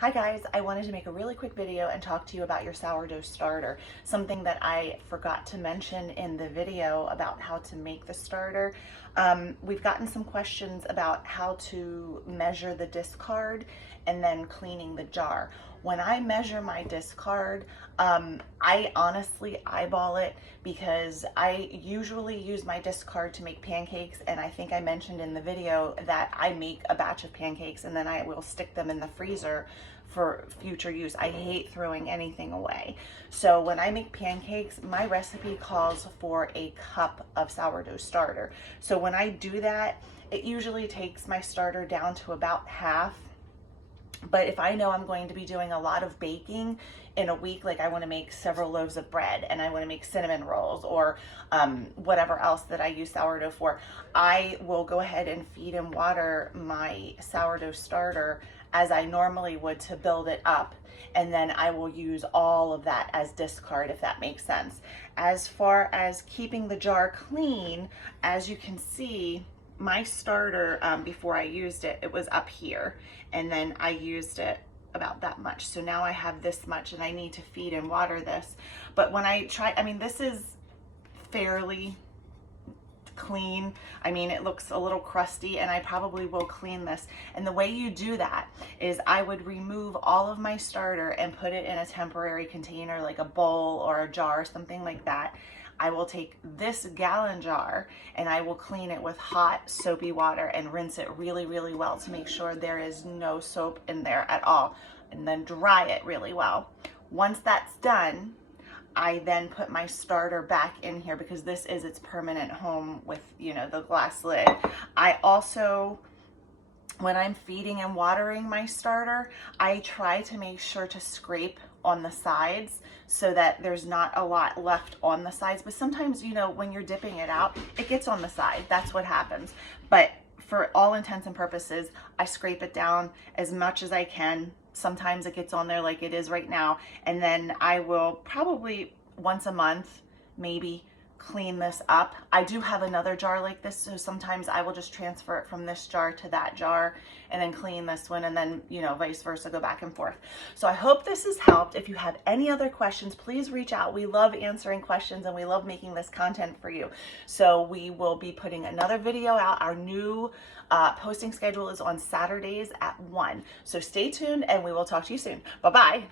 Hi guys, I wanted to make a really quick video and talk to you about your sourdough starter. Something that I forgot to mention in the video about how to make the starter. We've gotten some questions about how to measure the discard and then cleaning the jar. When I measure my discard, I honestly eyeball it because I usually use my discard to make pancakes, and I think I mentioned in the video that I make a batch of pancakes and then I will stick them in the freezer for future use. I hate throwing anything away. So when I make pancakes, my recipe calls for a cup of sourdough starter. So when I do that, it usually takes my starter down to about half. But if I know I'm going to be doing a lot of baking in a week, like I want to make several loaves of bread and I want to make cinnamon rolls or whatever else that I use sourdough for, I will go ahead and feed and water my sourdough starter as I normally would to build it up. And then I will use all of that as discard, if that makes sense. As far as keeping the jar clean, as you can see, my starter, before I used it, it was up here, and then I used it about that much. So now I have this much and I need to feed and water this. But when I try, I mean, this is fairly clean. I mean, it looks a little crusty and I probably will clean this. And the way you do that is I would remove all of my starter and put it in a temporary container, like a bowl or a jar or something like that. I will take this gallon jar and I will clean it with hot soapy water and rinse it really, really well to make sure there is no soap in there at all, and then dry it really well. Once that's done, I then put my starter back in here because this is its permanent home with, you know, the glass lid. I also, when I'm feeding and watering my starter, I try to make sure to scrape on the sides so that there's not a lot left on the sides. But sometimes, you know, when you're dipping it out, it gets on the side. That's what happens. But for all intents and purposes, I scrape it down as much as I can. Sometimes it gets on there like it is right now. And then I will probably once a month, maybe, clean this up. I do have another jar like this, so sometimes I will just transfer it from this jar to that jar and then clean this one, and then, you know, vice versa, go back and forth. So I hope this has helped. If you have any other questions, please reach out. We love answering questions and we love making this content for you. So we will be putting another video out. Our new posting schedule is on Saturdays at 1. So stay tuned and we will talk to you soon. Bye-bye.